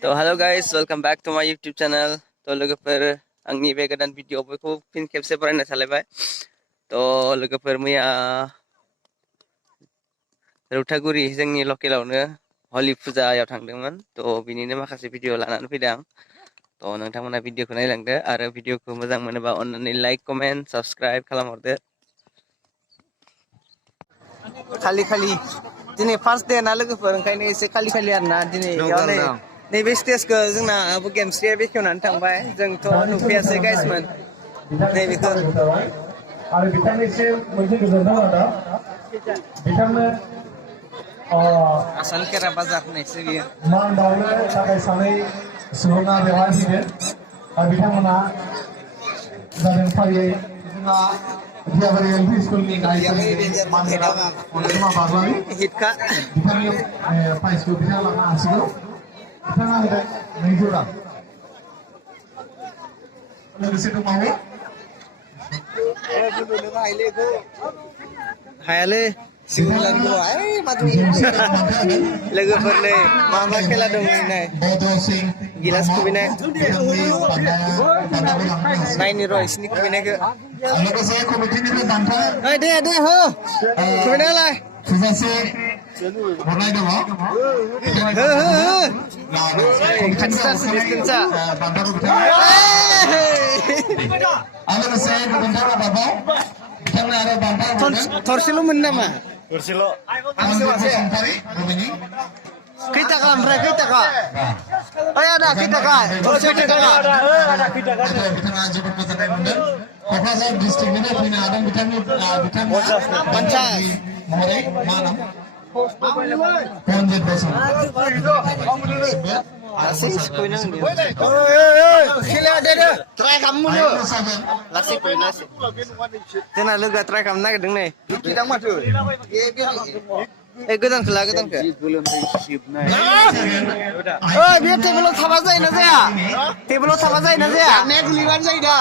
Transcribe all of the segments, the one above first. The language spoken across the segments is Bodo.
तो hello guys welcome back to my YouTube channel. तो लोगोफोर आंनि बे गोदान भिडिअ बयखौ फिन खेबसे फरायनो सालायबाय। तो लोगोफोर मैया रौथागुरि जोंनि लकेलावनो हलि फुजायाव थांदोंमोन। तो बिनिनो माखासे भिडिअ लानानै फैदों। तो नोंथांमोना भिडिअखौ नायलांदो आरो भिडिअखौ मोजां मोनोबा अन्नानै लाइक कमेन्ट साबस्क्राइब खालामहरदो। खालि दिनै फार्स्ट डे ना लोगोफोर ओंखायनो एसे खालि आरोना दिनै नैबे स्टेजखौ जोंना आबो गेमस्रिया बेखेवनानै थांबाय। जोंथ' नुफैयासै गाइसमोन नैबेखौ आरो बिथांनिसिम मोनसे गोजोनथाव रादाब बिथांनो आसान खेरा बाजार होननायसो बियो मान बावनो थाखाय सानै सुबुङा बेवहाय फैदों आरो बिथांमोना जादों फारियै जोंहा दियाबारि एलपि स्कुलनि गायसनगिरि मानगोनां अनसुमा बाग्लारि बिथांनि प्राइजखौ बिथाङा लानो हासिगौ। बिथाङा होदों 200 रां। लोगोसे दंबावो हायालै लोगोफोरनै मा खेला दं नै गिलास खुबैनाय नायनि र' इसिनि खुबैनायखौ लोगोसे कमिटिनिफ्राय बान्था दे हो खुबैनायालाय थोजासे हरनाय दङ। खाथिथारसो डिसटेन्सआ बान्थाखौ बिथाङा आरो लोगोसे गोजोनथाव रादाबाव बिथांनो आरो बान्था थरसेल' मोनो नामा? थरसेल' बसुमतारी रबिनि खै थाखा ओमफ्राय खै थाखा? ओइ आदा खै थाखा? थरसेयाव खै थाखा? बिथाङा जोबोद गोजोननाय मोनदों। क'क्राझार डिस्ट्रिक्टनिफ्राय फैनो हादों बिथांनि महरै मा नाम? रन्जित बसुमतारी। जोंना लोगोआ ट्राय खालामनो नागिरदों नै गोदानखौ ला गोदानखौ बे टेबोलाव थाबा जायोना जाया? टेबोलाव थाबा जायोना जाया? गोलैबानो जायो दा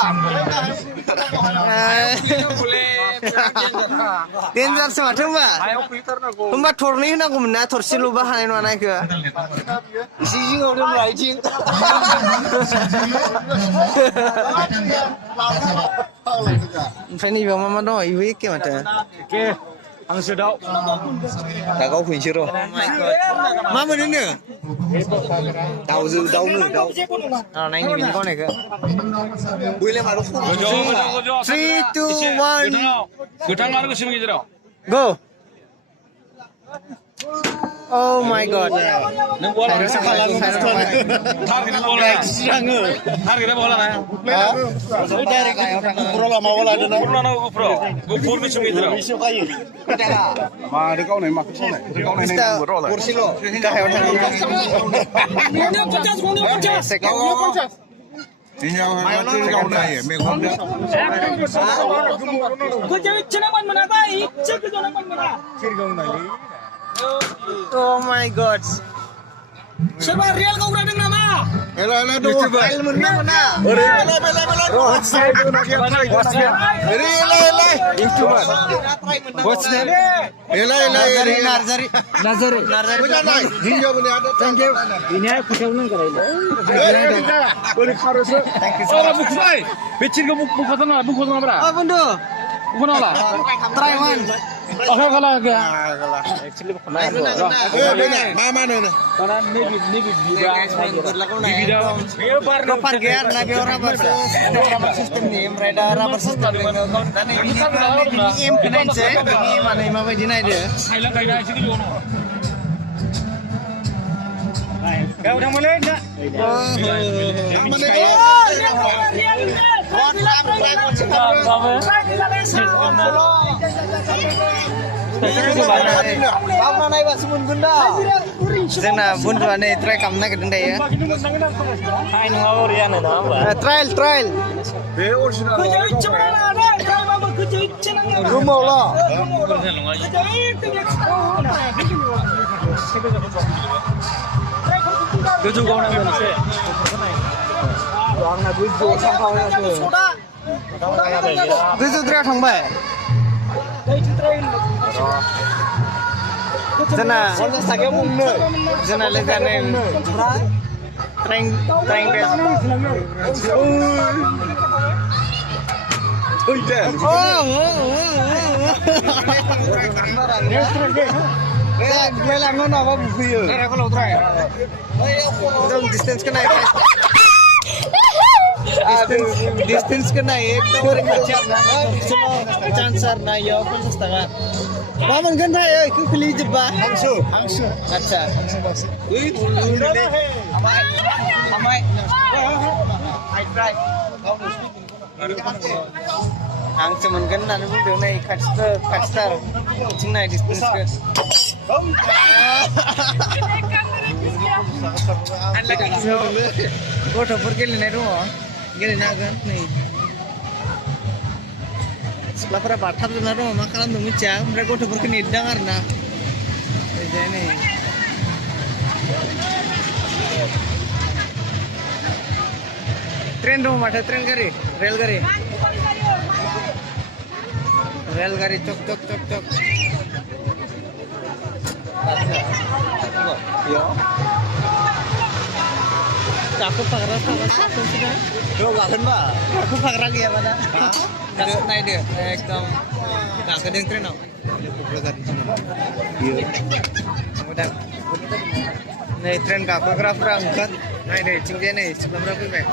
देन्जारसो माथो होमबा थरनै होनांगौमोन ना थरसेल'बा हानाय नङा ना इखो एसे जिङाव दोनब्रा इथिं ओमफ्राय नैबेयाव मा दङ इबो एखे माथो हांसो दाउ दा गावफैनोसै र' मा मोनोनो दाउनो नायनि बिनि गावनायखौ 3, 2, 1 गोथां आरो गोसोम गेजेराव Go! Oh my god. Oh my god. Serba real kau berada nama? Ela dua. Real mana? जोंना बन्दुआ नै ट्राय खालामनो नागिरदों दायो ट्रायल बे अरिजिनाल रुमावल' गोजौ गावनांगोन एसे आंना गोजौआव थांखाबाय गोजौद्रायाव थांबाय जना लोगोआनो Trying best. Distance kena distance kena एकदम orang kacau चांसर ना यो पण setengah Paman kan saya ikut beli jebak angsu अच्छा amai I try ang cuman kan nanti pun dia naik kaster cing naik distance ke gua dapur ke lini rumah gini nagan nih setelah pada bathap tuh rumah makanan tuh ngecak mereka gua dapur ke nidang karena ini train room आठ ट्रेन गाड़ी रेलगाड़ी चक चक चक चक aku pagar sama satu sudah lo bahkan mbak aku pagar lagi ya pada naik dia ekdom nggak kedeng tren no kemudian naik tren kaku kerap berangkat naik deh cing dia nih sebelum berapa nih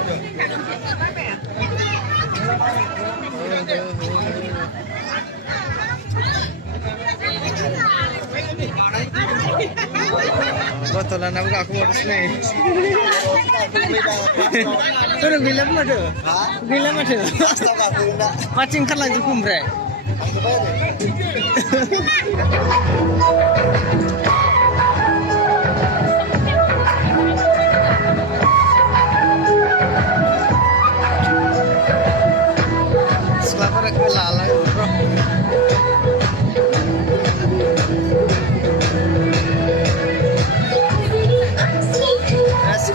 botolan aku harus nih tuh bilang ada macing kan lanjut kumbre setelah mereka lalai bro Mas,